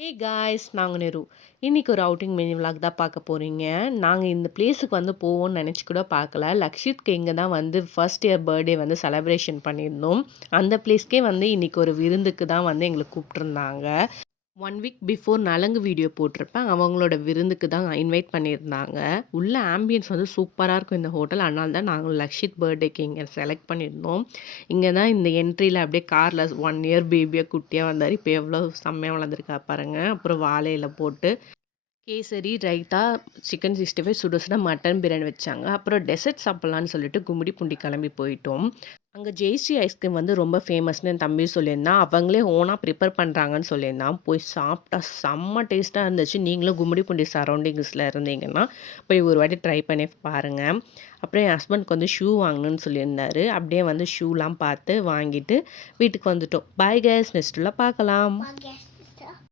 Hey guys நாங்கள் நிரு இன்னைக்கு ஒரு அவுட்டிங் மினி விலாக் தான் பார்க்க போகிறீங்க. நாங்கள் இந்த பிளேஸுக்கு வந்து போவோம்னு நினச்சி கூட பார்க்கல. லக்ஷித்க்கு இங்கே தான் வந்து ஃபர்ஸ்ட் இயர் பர்த்டே வந்து செலப்ரேஷன் பண்ணியிருந்தோம். அந்த பிளேஸ்க்கே வந்து இன்னைக்கு ஒரு விருந்துக்கு தான் வந்து எங்களை கூப்பிட்டுருந்தாங்க. 1 வீக் பிஃபோர் நலங்கு வீடியோ போட்டிருப்பேன். அவங்களோட விருந்துக்கு தான் இன்வைட் பண்ணியிருந்தாங்க. உள்ள ஆம்பியன்ஸ் வந்து சூப்பரா இருக்கும் இந்த ஹோட்டல். அதனால தான் நாங்க லக்ஷித் பர்த்டேக்கு இங்க செலக்ட் பண்ணியிருந்தோம். இங்க தான் இந்த என்ட்ரில அப்படியே கார்ல 1 இயர் பேபியா குட்டியா வந்தாரு. இப்ப எவ்வளோ செம்மையா வளர்ந்துருக்கா பாருங்க. அப்புறம் வாழை இல போட்டு கேசரி, ரைத்தா, சிக்கன் 65 சுட சுட மட்டன் பிரியாணி வச்சாங்க. அப்புறம் டெசர்ட் சாப்பிடலான்னு சொல்லிட்டு கும்மிடிப்பூண்டி கிளம்பி போயிட்டோம். அங்க ஜெயஸ்ரீ ஐஸ்கிரீம் வந்து ரொம்ப ஃபேமஸ்ன்னு என் தம்பி சொல்லியிருந்தான். அவங்களே ஓனா ப்ரிப்பேர் பண்றாங்கன்னு சொல்லியிருந்தான். போய் சாப்பிட்டா செம்ம டேஸ்ட்டா இருந்துச்சு. நீங்களும் கும்மிடிப்பூண்டி சரௌண்டிங்ஸ்ல இருந்தீங்கன்னா, போய் ஒரு வாட்டி ட்ரை பண்ணி பாருங்க. அப்புறம் என் ஹஸ்பண்ட்க்கு வந்து ஷூ வாங்கணும்னு சொல்லியிருந்தாரு. அப்படியே வந்து ஷூலாம் பார்த்து வாங்கிட்டு வீட்டுக்கு வந்துட்டோம். பாய் கைஸ், நெக்ஸ்ட்ல பார்க்கலாம்.